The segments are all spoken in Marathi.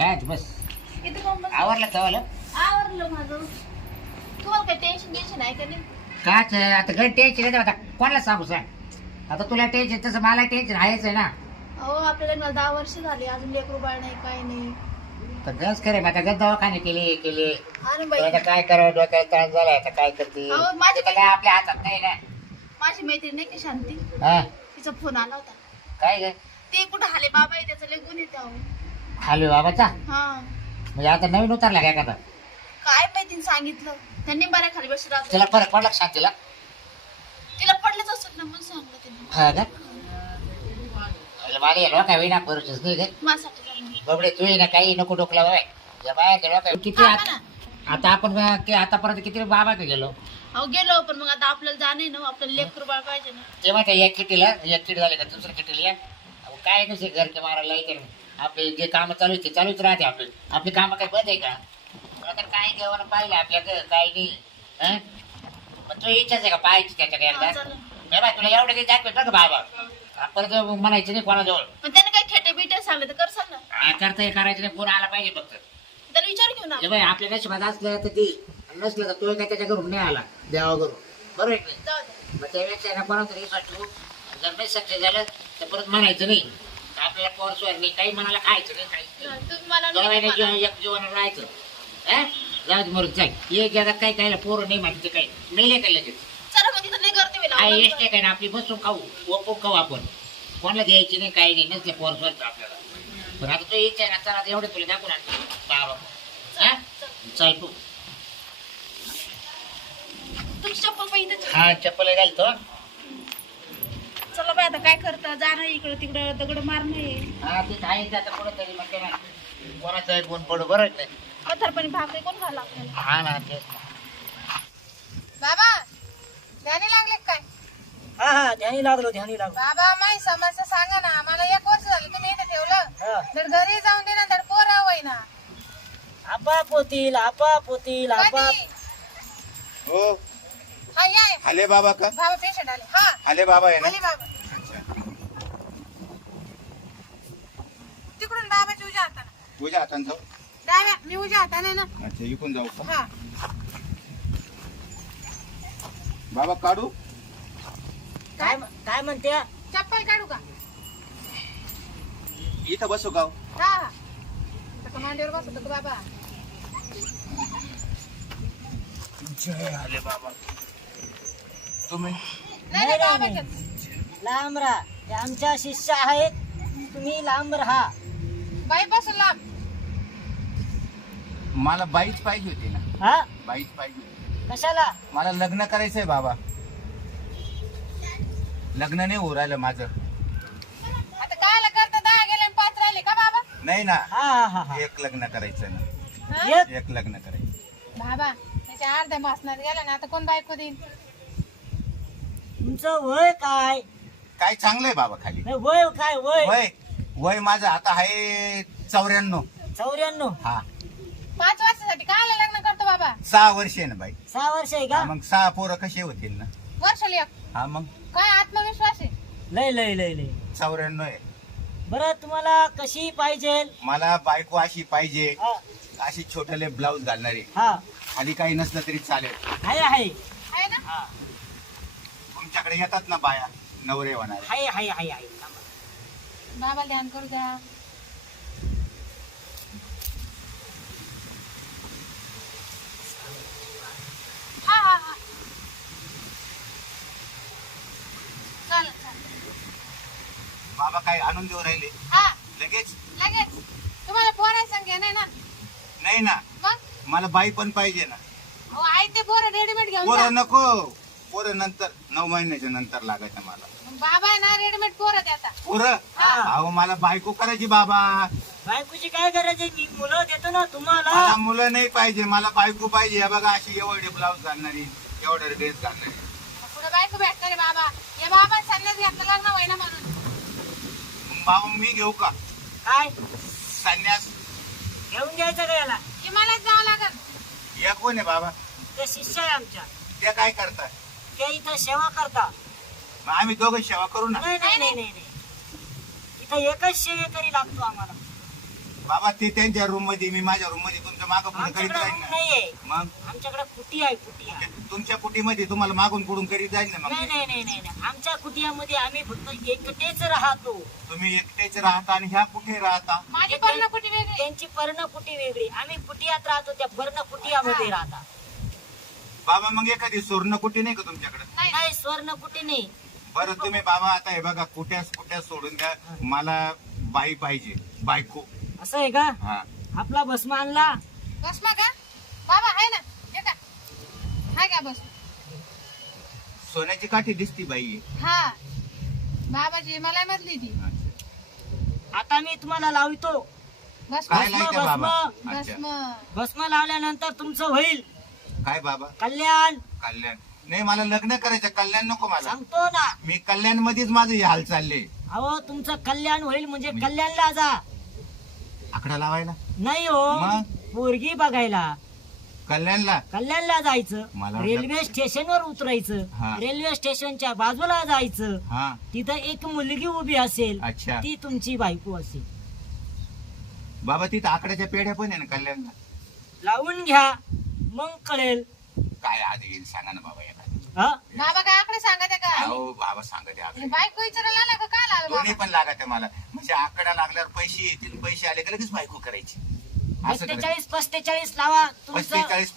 काय बस इथे कोण बस आवरलं चवलं आवरलं माझं. तुम्हाला काही टेन्शन आहे का नाही? काच आता घरी टेन्शन येते आता कोणाला सांगू सांग. आता तुला टेन्शन तसं मला टेन्शन आहेच आहे ना. अहो आपल्याला लग्नाला 10 वर्ष झाली, अजून लेकरू बाळ नाही, काय नाही. तर गस करे आता गस दवाखाने केले आणि तर आता बाई काय करावं डोक्याला त्रास झाला आता काय करते. अहो, माझी आता काय आपल्या हातात नाही ना. माझी मैत्रीण नाही की शांती, हा तिचा फोन आला होता. काय ग ते कुठं हाले बाबा आहे, त्याचं लय गुण येते अहो. हालवे बाबाचा हा म्हणजे आता नवीन उतरला काय एखादा. काय माहिती सांगितलं त्यांनी बऱ्या खाली बसून राहतो. तिला फरक पडला का शांतीला. तिला पडलंच असत ना म्हणून सांगलं त्यांनी. हा का अरे मला या लोका विना परूचच नाही ग. माझ्यासाठी झालं. बबडे तू ना काही नको डोकला बाय या बाया लोक किती हा आता ना. आता आपण आतापर्यंत किती बाबा का गेलो. अहो गेलो पण मग आता आपल्याला जाणे ना, आपल्याला लेकरू बाळ पाहिजे ना. तेव्हा त्या एक किट झाले का दुसऱ्या किटीला या अहो, काय नसे घरचे मारायला येते ना. आपले जे कामं चालू आहे ते चालूच राहते. आपली कामं काही बंद आहे का. आता काय जेवण पाहिलं आपल्याकडं काय नाही. हं? पण तो इच्छाच आहे का पाहायची त्याच्याकडे हा, एकदा. चालेल. हे बाय तुला एवढं काही दाखवत का बाबा. परत म्हणायचं नाही कोणाजवळ. पण त्याने काही खेटे बिटे सांगले तर करसाल ना. काय करता हे करायचं नाही. फोन आला पाहिजे फक्त. त्याला विचार घेऊ ना. हे बाय आपल्या नशिबात असलं तर ते नसलं तर तो काय त्याच्या घरून नाही आला देवाघरून. बरोबर आहे की नाही? जाऊ दे. मग त्यावेळेस त्यांना कोणाला तरी ठेवू. जर नाही सक्सेस झालं तर परत म्हणायचं नाही आपल्याला पोरसवर नाही काही मनाला खायचं नाही काही तुम्ही मला नाही म्हणा. एक जीवन राहायचं. हं? जाऊ दे मरून जाय एक जगात काही कायला पोरं नाही माहिती काही मेले काय लगेच. चला मग तिथं नाही करते मी काय लावून. एसटे काय ना आपली बसून खाऊ ओपून खाऊ आपण. कोणाला द्यायची नाही काही नाही नसले पोरसवर आपल्याला. पण आता तो इच्छा आहे ना चला आता एवढे तुला दाखवून आणतो बाबा. हं? चल तू तुमची चप्पल पाहिजे. हा चप्पल घालतो. चला बाय आता काय करता, जाणं इकडं तिकडं दगड मारणं. हा ते आहे आता कुठं तरी मग ते ना कोणाचं आहे कोण पडू बरं आहे. पथरपणी भाकरी कोण खायला आपल्याला. हा ना तेच ना. बाबा ध्यानी लागले का काय? हा ध्यानी लागलो बाबा माही समस्या सांगा ना. मला 1 वर्ष झालं तुम्ही इथे ठेवलं. हा. तर घरी जाऊन दे ना, तर पोरा होई ना. आपाप होतील कधी? हो हा या या. आले बाबा का बाबा पेशंट आले. हा आले बाबा आहे ना. आले बाबा. तिकडून बाबाची उज्या हाताना. तुझ्या हातानं जाऊ. डाव्या मी उज्या हाताने ना. अच्छा इकून जाऊ का हा बाबा काढू. काय काय म्हणते. चप्पल काढू का? इथं बसू गाव. हा हा आता मांडीवर बसतो का बाबा? जय आले बाबा. तुम्ही नाही नाही बाबाच्याच. लांब राहा, ते आमच्या शिष्य आहेत, तुम्ही लांब राहा. बाईपासून लांब. मला बाईच पाहिजे होती ना. हा बाईच पाहिजे होती. कशाला. मला लग्न करायचंय बाबा. लग्न नाही होऊ राहिलं माझं. आता कायला करता 10 गेले आणि 5 राहिले का बाबा? नाही ना. हा एक लग्न करायचं ना. हा? एक लग्न करायचं. बाबा त्याच्या अर्ध्या मासनात गेला ना, आता कोण बायको देईन? तुमचं वय काय. काय चांगलंय बाबा खाली. नाही, वय काय वय. वय वय माझं आता आहे 94. 94. हा 5 वर्षासाठी कायला लग्न करतो बाबा? 6 वर्ष आहे ना बाई. 6 वर्ष आहे हा, का. मग 6 पोरं कसे होतील ना. वर्षाला एक. हा मग काय आत्मविश्वास आहे. लय लय लय लय. 94 आहे. बरं तुम्हाला कशी पाहिजे. मला बायको अशी पाहिजे. हा अशी छोटले ब्लाऊज घालणारी. हा खाली काही नसलं तरी चालेल. आहे आहे ना? हा तुमच्याकडे येतात ना बाया नवरे होणारे. आहे. बाबा ध्यान करू द्या. हा हा हा चालेल चालेल. बाबा काय आणून देऊ राहिले हा लगेच. लगेच. तुम्हाला पोरा संख्या नाही ना. नाही ना मग मला बाई पण पाहिजे ना. अहो आई ते पोरं रेडीमेड घेऊन जा. पोरं नको. पोरं नंतर 9 महिन्याच्या नंतर लागायचं मला. मग बाबा आहे ना रेडीमेड पोरं देता. पोरं हा. अहो मला बायको करायची बाबा. बायकोची काय गरज आहे. मी मुलं देतो ना तुम्हाला. मला मुलं नाही पाहिजे. मला बायको पाहिजे. हे बघा अशी एवढे ब्लाऊज घालणारी एवढे ड्रेस घालणारी. पुढे बायको भेटणार आहे बाबा. या बाबा संन्यास घेतलं लग्न होईना म्हणून. मग बाबा मी घेऊ का काय संन्यास. घेऊन घ्यायचं का याला. की मलाच जावं लागल. या कोण आहे बाबा. ते शिष्य आहे आमच्या. ते काय करताय. ते इथं सेवा करता. मग आम्ही दोघं सेवा करू ना. नाही. इथं एकच सेवेकरी लागतो आम्हाला. बाबा ते त्यांच्या रूम मध्ये, मी माझ्या रूम मध्ये तुमच्या मागं पुढे करीत आमच्याकडे जाईन room ना. नाहीये. मग आमच्याकडे कुटी आहे, कुटी आहे. तुमच्या कुटीमध्ये तुम्हाला मागून पुढून करीत जाईल ना. मग नाही नाही नाही नाही नाही. आमच्या कुटियामध्ये आम्ही फक्त एकटेच राहतो. तुम्ही एकटेच राहता आणि ह्या कुठे राहता? माझी पर्णकुटी वेगळी. त्यांची पर्णकुटी वेगळी, आम्ही कुटियात राहतो, त्या पर्णकुटियामध्ये राहता. बाबा मग एखादी सुवर्ण कुटी नाही का तुमच्याकडे? नाही, स्वर्णकुटी नाही. बरं तुम्ही बाबा आता हे बघा, कुट्या सोडून द्या, मला बाई पाहिजे, बायको. असं आहे का? हा आपला भस्म आणला. भस्म का बाबा आहे ना, हे का हाय का बस. सोन्याची काठी दिसती बाई आहे. हा बाबाजी मला मधली ती आता मी तुम्हाला लावतो भस्म. काय लायचं बाबा? अच्छा. भस्म भस्म लावल्यानंतर तुमचं होईल काय बाबा? कल्याण. कल्याण नाही, मला लग्न करायचं, कल्याण नको मला. सांगतो ना. मी कल्याण मध्येच माझे हे हाल चालले. अहो तुमचं कल्याण होईल म्हणजे कल्याणला जा. आकडा लावायला नाही हो, मग? पोरगी बघायला कल्याणला कल्याणला जायचं. मला वाटलं- रेल्वे स्टेशनवर उतरायचं. हा. रेल्वे स्टेशनच्या बाजूला जायचं. हा तिथं एक मुलगी उभी असेल, अच्छा. ती तुमची बायको असेल. बाबा तिथं आकड्याच्या पेढ्या पण आहे ना कल्याणला. लावून घ्या, मग कळेल. काय आधी येईल सांगा ना बाबा एखादी. हा? बाबा काय आकडे सांगते का? अहो बाबा सांगा ते आकडे. बायको विचारायला आला का काय लागलं दोन्ही बाबा? पण लागत मला, म्हणजे आकडा लागल्यावर पैसे येतील, पैसे आले का लगेच बायको करायची. असं करायचं. 42-45 लावा तुमचं. 45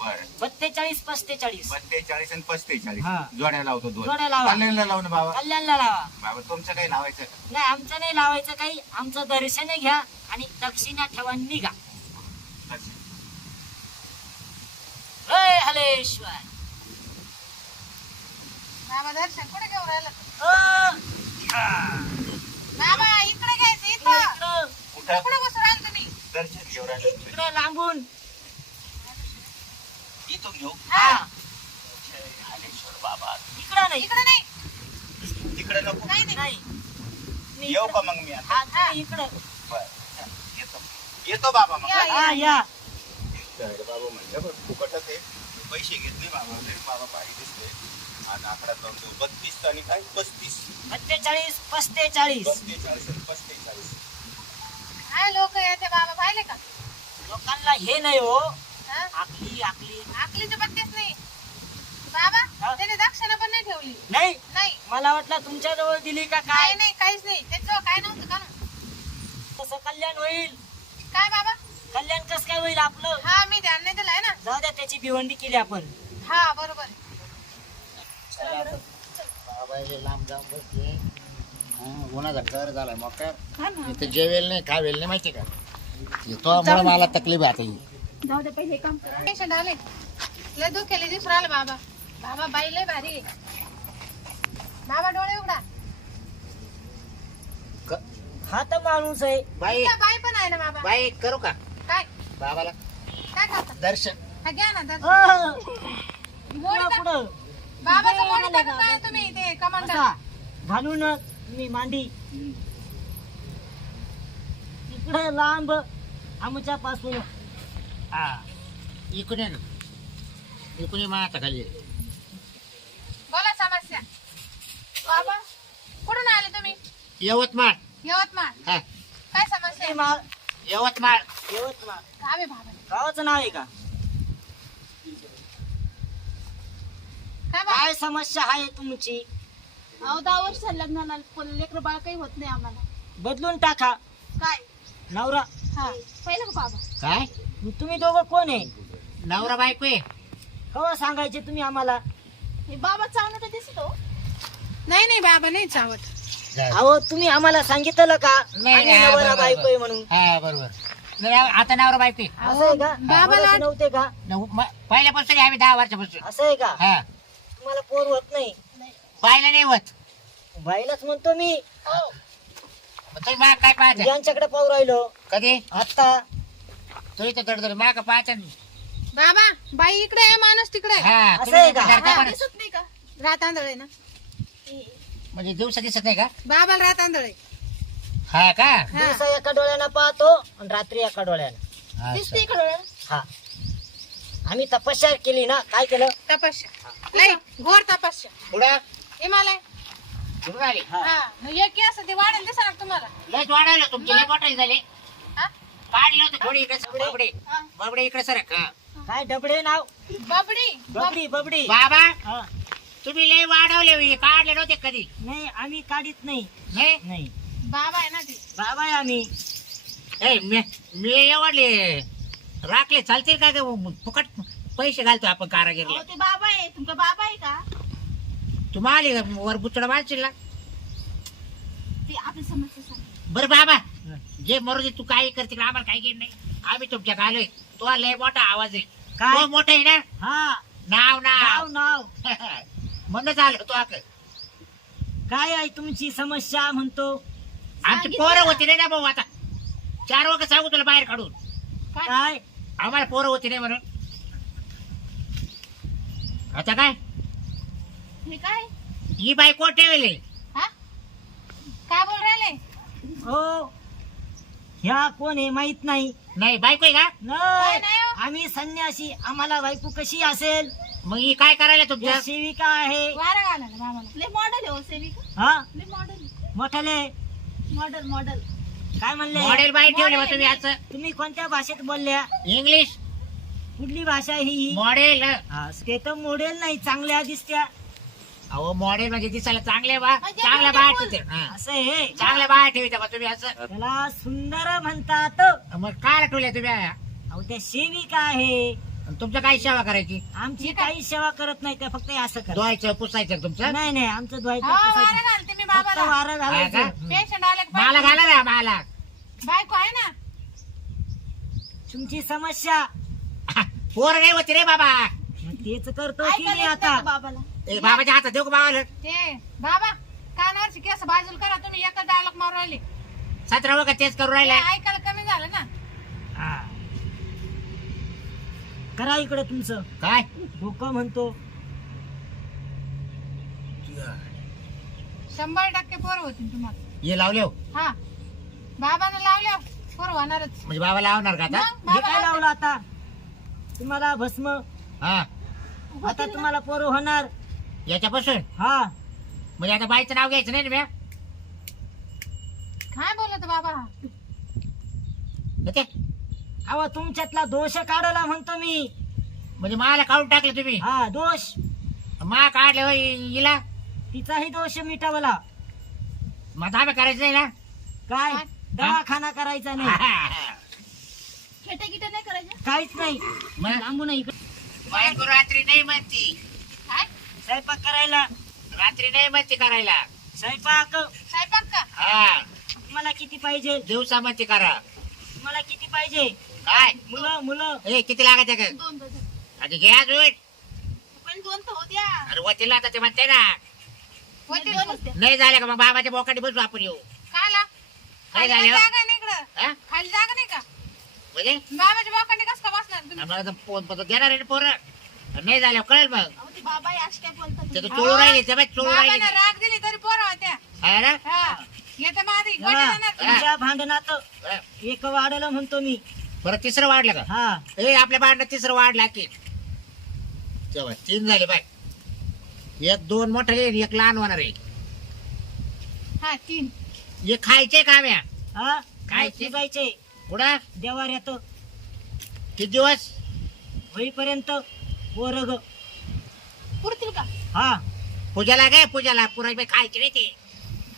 बरं. 42-45. 42 आणि 45 हा. जोड्या लावतो दोन. जोड्या लावा. कल्याणला लावून बाबा. कल्याणला लावा. बाबा तुमचं काही लावायचं का? नाही, आमचं नाही लावायचं काही. आमचं दर्शन घ्या आणि दक्षिणा ठेवा, निघा. जय हलेश्वर. बाबा दर्शन कुठे घेऊन राहिलं? अ, बाबा इकडे घ्यायचं, इथं इकडं कुठं कुठे बसून राहिलं तुम्ही? दर्शन घेऊन राहिलो. इकडं लांबून. इथून घेऊ. हा, हालेश्वर बाबा. इकडं नाही. इकडे नाही. तिकडे नको. नाही नाही. नाही. मी येऊ इकडं- का मग मी आता? हा, तुम्ही इकडं. बरं. येतो येतो बाबा मग. या, हा, या. बाबा म्हणलं बरं फुकटच आहे, पैसे घेत नाही बाबा. लय बाबा भारी दिसले. आज आकडा लावून देऊ. 32 आणि काय 35. 42-45. 42 आणि 45. काय लोक येते बाबा पाहिले का? लोकांना हे नाही हो, हा? आकली आकली आकलीचे पत्तेच नाही बाबा. हा? त्याने दक्षिणा पण नाही ठेवली. नाही. नाही मला वाटलं तुमच्या जवळ दिली का काय काय. नाही, काहीच नाही. त्याच्यावर काय नव्हतं का ना? कसं कल्याण होईल? काय बाबा? कल्याण कसं काय होईल आपलं? हा मी ध्यान नाही दिलंय ना. जाऊ द्या, त्याची भिवंडी केली आपण. हा बरोबर. बाबा हे लांब जाऊन बसले. उन्हाचा कर झालाय मोकार. इथे जेवेल नाही, खावेल नाही, माहिती का? तो मला तकलीफ आहे आता ही. जाऊ दे, पहिले काम कर. पेशंट आले, लय दुखेले दिसून राहिलं बाबा. बाबा बाई लय भारी आहे. बाबा डोळे उघडा. हा तर माणूस आहे. बाई इथं बाई पण आहे ना बाबा. बाई करू का काय बाबाला काय करता? दर्शन? हा घ्या ना दर्शन. अ, गोडी पुढं का? पुढं बाबाचं गोडी टाकून काय तुम्ही ते कमांडर? बसा. घालून मी मांडी इकडे लांब आमच्या पासून. हा इकडे ये ना. इकडे ये, माझ्या खाली ये. बोला समस्या. बाबा कुठून आले तुम्ही? यवतमाळ. यवतमाळ. हा काय समस्या आहे? यवतमाळ. यवतमाळ गाव आहे बाबा. गावाचं नाव आहे का? काय बाबा? काय समस्या आहे तुमची? अहो 10 वर्ष लग्नाला पण लेकर बाळ काही होत नाही आम्हाला. बदलून टाका काय? नवरा. हा पहिलं का बाबा? काय तुम्ही दोघं कोण आहे? नवरा बायको आहे. कवा सांगायचे तुम्ही आम्हाला? हे बाबा चावणं तर दिसत हो. नाही नाही बाबा नाही चावत. अहो तुम्ही आम्हाला सांगितलं का नाही, आम्ही हा, नवरा बरोबर, बायको आहे म्हणून? हा बरोबर. नाही, आता नवरा बायको आहे. असं आहे का? बाबाला- मगाशी नव्हते का? पहिल्यापासून आम्ही 10 वर्षापासून. असं आहे का? हा तुम्हाला पोर होत नाही? पाहिलं नाही होत. बाईलाच म्हणतो मी. मग तुम्ही माग काय पाहता? यांच्याकडे पाहू राहिलो कधी आता. तुम्ही तर दडदड माग पाहता ना. बाबा बाई इकडे आहे, माणूस तिकडे आहे. हा असं तुम्ही आहे का? धरता हा, पण. दिसत नाही का? रात आंधळ आहे ना. म्हणजे दिवसा दिसत नाही का? बाबाला रात आंधळ आहे. हा का? हा. दिवसा एका डोळ्यानं पाहतो आणि रात्री एका डोळ्यानं. हा, दिसते इकडं. हा, आम्ही तपश्चर्या केली ना. काय केलं? तपस्या लय घोर तपस्या. पुढं हिमालय. कुठून आली? हा. हा मग एक असं ते वाढेल दिसा तुम्हाला. लयच वाढायला तुमचे लय मोठे झाले. हा काढली होती थोडी इकडे सर, बबडे हा. बबडे इकडे सर काय डबडे नाव बबडी बबडी बबडी बाबा हा. तुम्ही लय वाढवले होय, काढले नव्हते कधी नाही आम्ही काढीत नाही नाही नाही बाबा आहे ना ते बाबा आहे आम्ही ए, मी एवढले राखले चालतील का ग? फुकट पैसे घालतो आपण कारागिरला अहो, ते बाबा आहे तुमचा बाबा आहे का तुम्हाला वर बुचडा बांधशील ना ते आपली समस्या सांग बरं बाबा जे मरू दे, तू काही करते आम्हाला काही घेत नाही. आम्ही तुमच्या आलोय. तो लय मोठा आवाज आहे. काय? तो मोठा आहे ना. हा नाव नाव नाव नाव म्हणूनच आलो तो आक. काय आहे तुमची समस्या म्हणतो आमची पोरं होती नाही ना भाऊ आता 4 वाजता सांगू तुला बाहेर काढून. काय आम्हाला पोरं होती नाही म्हणून. आता काय हे काय ही बाई कोण ठेवले? हा काय बोल राहिले हो ह्या कोण आहे माहित नाही नाही बायको आहे का? नाही नाही हो. आम्ही संन्यासी आम्हाला बायको कशी असेल मग ही काय करायला तुमच्या? या सेविका आहे वारा घालायला बाबाला लय मॉडेल आहे हो सेविका हा लय मॉडेल मोठ्याले मॉडेल मॉडेल काय म्हणले मॉडेल बाई ठेवले मग तुम्ही असं तुम्ही कोणत्या भाषेत बोलल्या इंग्लिश कुठली भाषा आहे ही मॉडेल. हा, ते तर मॉडेल नाही चांगल्या दिसत्या अहो मॉडेल म्हणजे दिसायला चांगले बा म्हणजे चांगल्या म्हणजे बाहेर बोल. ठेवते. हा. असं आहे चांगल्या बाहेर ठेवता बा तुम्ही असं. त्याला सुंदर म्हणतात मग काय ठेवले तुम्ही? अहो त्या सेविका आहे तुमचं काय सेवा करायची? आमची काही सेवा करत नाही त्या फक्त असं करत धुवायचं पुसायचं तुमचं. नाही नाही आमचं धुवायचं हा पुसायचं. वारा घालते मी फक्त बाबाला वारं हा का? घालायचं पेशंट आले का मला बायको- घाला ना मला. बायको आहे ना तुमची समस्या पोर नाही होती रे बाबा. मग तेच करतो की ऐकायला मी येत आता नाही का बाबाला ए, बाबाच्या हातात देऊ का बाबाला? ते बाबा कानावरची केस बाजूला करा तुम्ही एकच डायलॉग मारू राहिले 17 का तेच करू ते राहिला. ऐकायला कमी झालं ना हा. करा इकडे तुमचं काय डोकं म्हणतो 100% पोरं होतील तुम्हाला हे लावले हो. हा बाबानं लावल्या पोरं होणारच म्हणजे बाबा लावणार का आता? मग हे बाबा काय लावलं आता तुम्हाला भस्म हा आता तुम्हाला पोरं होणार याच्यापासून हा म्हणजे आता बाईचं नाव घ्यायचं नाही ना काय बोलत बाबा मी ते अहो तुमच्यातला दोष काढला म्हणतो मी म्हणजे मला काढून टाकले तुम्ही. हा दोष मा काढले होय हिला. तिचाही दोष मिटावला मग आम्ही करायचं नाही ना. काय काय? दवाखाना करायचा नाही खेटे गिटे नाही करायचे काहीच नाही मग लांबू नाही इकडे बायको रात्री नाही म्हणती. काय स्वयंपाक करायला रात्री नाही म्हणती करायला. स्वयंपाक स्वयंपाक का हा तुम्हाला किती पाहिजे दिवसा म्हणती करा. तुम्हाला किती पाहिजे काय मुलं मुलं ए किती लागायचं का? 2 डझन आता घ्या अजून. पण 2 तर होत्या अरे वतीला आता ते म्हणते ना होते 2च द्या नाही झाले का मग बाबाच्या बोकाटी बसू आपण येऊ. काला काय खाली झालं? जागा नाही इकडं हा? खाली जागा नाही का म्हणजे बाबाच्या बोकांडी कसं का बसणार तुम्ही आम्हाला तर फोन पत्र देणार आहे ना पोरं. नाही झालं कळेल मग. अहो, ते बाबा अशी काय बोलतात ते तर चोळू राहिले ते बाई चोळू राहिले बाबांना राग दिली तरी पोरं होत्या आहे ना. हा येतं माझी गोटी हा, जाणार तुम्ही. तुमच्या भांडणात हा. एक वाढलं म्हणतो मी परत तिसरं वाढलं का? हा ए आपल्या भांडणात तिसरं वाढला की तेव्हा 3 झाले बाय. 1-2 मोठे एक लहान होणार आहे. हा 3 हे खायचे काम्या हा काय काय जायचे कुठं देवार येतो किती दिवस होईपर्यंत पोरग पुरतील का हा पूजाला काय पूजाला पुराई खायचे नाही ते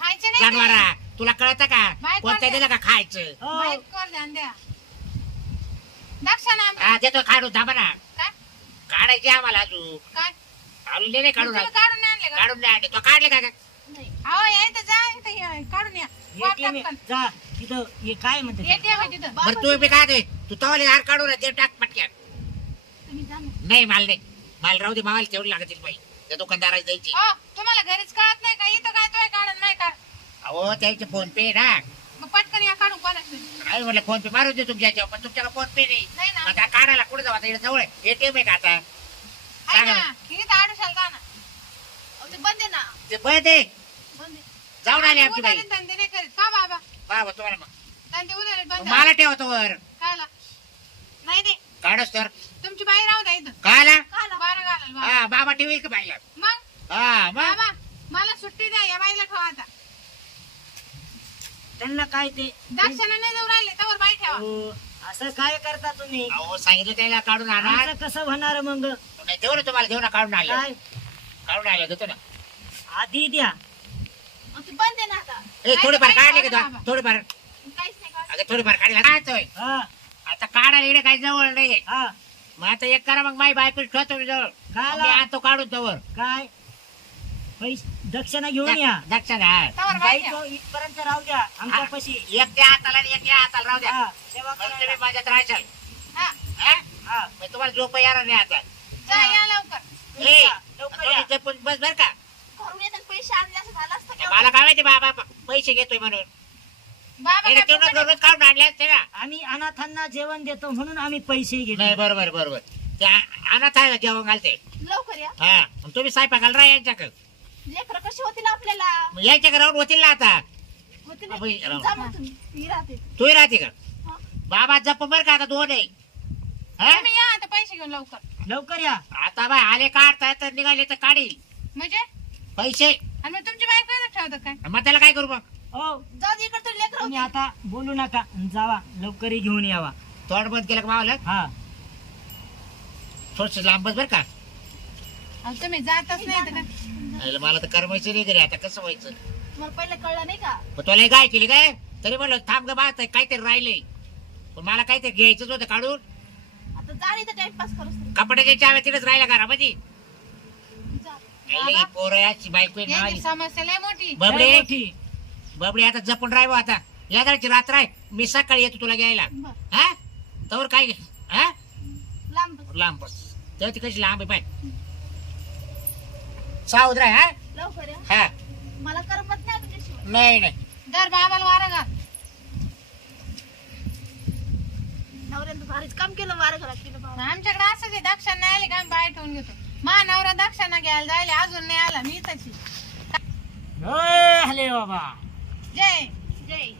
खायचे नाही जनावरा. तुला कळतं का बाय कोणत्या कोणत्या? दिलं का खायचं? हो माहित कर ध्यान द्या दक्षाना हा देतो काढून थांबा ना. काय काढायचे आम्हाला अजून काय आलू नाही काढून तुला काढून नाही आणले का काढून नाही आणले. तो काढले का? नाही अहो या इथं जा इथं या, काढून या वाट ATM टाकन. जा तिथं हे काय म्हणते ATM आहे तिथं बरं तू बी काय दे तू तवाले हार काढून दे टाक पटक्यात. तुम्ही जा ना. नाही माल नाही माल राहू दे मावाला तेवढी लागतील बाई त्या दुकानदाराला द्यायची. अहो, तुम्हाला घरीच कळत नाही का इथं काय तोय काढून नाही का अहो त्याचे फोन पे ना. मग पटकन या काढून कोणाचं काय म्हटलं फोन पे मारून दे तुमच्या याच्यावर पण तुमच्याकडे फोन पे नाही. नाही ना मग आता काढायला कुठे जाऊ आता इकडे जवळ एटीएम आहे का आता? आहे ना इथं आडूशाला जा ना अहो, ते बंद आहे ना ते बंद आहे. बंद आहे. जाऊन आली आमची बाई. उधारी धंदे नाही करीत का बाबा बाबा तुम्हाला मग धंदे उधारी बंद मला ठेवतो वर काला नाही नाही काढच तर तुमची बाई राहू द्या इथं काला बारा घालाल बाबा हा बाबा ठेवील का बाईला? मग हा मग बाबा मला सुट्टी द्या या बाईला ठेवा आता त्यांना काय ते दक्षिणा नाही देऊ राहिले त्यावर बाई ठेवा हो, असं काय करता तुम्ही अहो सांगितलं त्याला काढून आणा. आमचं कसं होणार मग नाही देऊ ना तुम्हाला, देऊ ना काढून आले, काय काढून आले देतो ना. आधी द्या. मग ती बंद आहे ना आता. ए थोडीफार काय काढले का काढा तू? बाबा. थोडीफार काहीच नाही काढलं. अगं थोडीफार काढली काय तोय? हा आता काढायला इकडे काही जवळ नाही. हा मग आता एक करा, मग माझी बायको ठेवतो मी जवळ. काय मग मी आणतो काढून तवर. काय पैसे दक्षिणा घेऊन या. दक्षिण आहे. तवर बाई बाई तो इथपर्यंत राहू द्या आमच्या पशी. एक त्या हाताला आणि एक या हाताला राहू द्या. हा सेवा मग तुम्ही करायला. माझ्यात राहायचाल. हा, हा? हा मग तुम्हाला झोप येणार नाही आता. जा या लवकर. ए, लवकर थोडी या. जपून बस बर का. घरून येतात पैसे आणले असं झालं असतं का? मला काय माहिती बाबा पैसे घेतोय म्हणून. बाबा हे काय तेवढं फुकट करून काढून आणले असते ना. आम्ही अनाथांना जेवण देतो म्हणून आम्ही पैसे नाही घेतो. बरोबर बरोबर. त्या अनाथ आहे जेवण घालते. लवकर या. हा मग तुम्ही स्वयंपाकाला राहा यांच्याकडे. लेकरं कशी होतील आपल्याला? मग यांच्याकडे राहून होतील ना आता. होतील ना? अबे, जा मग तुम्ही. मी राहते. तूही राहते का? हा. बाबा जप बर का आता दोन आहे. हा? तुम्ही या आता पैसे घेऊन लवकर. लवकर या. आता बाय आले काढताय तर निघाले तर काढील म्हणजे पैसे. आणि मग तुमची बायको येतं ठेवतं काय? मग त्याला काय करू मग? हो जाऊ दे इकडे तुझी लेकरं तुम्ही होती. आता बोलू नका जावा लवकर घेऊन यावा. तोंड बंद केलं का मावलं? हा थोडस लांबच बर का. अहो, तुम्ही जातच नाही तर काय? अरे, मला तर करमायचं नाही घरी आता कसं व्हायचं. मला पहिलं कळलं नाही का? पण तुला काय केली काय तरी म्हणलं थांब ग बा काहीतरी राहिले. पण मला काहीतरी घ्यायचंच होतं काढून. आता जा इथं टाइमपास करूस तरी. कपड्याच्या चाव्या तिथेच राहिला घरामध्ये. जा. अरे, पोरं याची बायको आहे यांची माझी. समस्या लय मोठी. बबडे लय मोठी. बबडे आता जपून राहावं आता. या घरची रात्र आहे, मी सकाळी येतो तुला घ्यायला. बरं. हा तवर काय हा लांब लांब बस. तेव्हा ती कशी लांब आहे पाय. सावध राह. हा लवकर या. हा मला करमत नाही तुझ्याशिवाय. नाही नाही. दर बाबाला वारा घाल. नवऱ्यानं तर भारीच काम केलं, वारा घरात केलं बाबा. आमच्याकडे असंच आहे, दक्षिणा नाही आली का आम्ही बाहेर ठेवून घेतो. मा नवरा दक्षिणा घ्यायला जायला अजून नाही आला, मी तशी. ओय, हले बाबा जय जय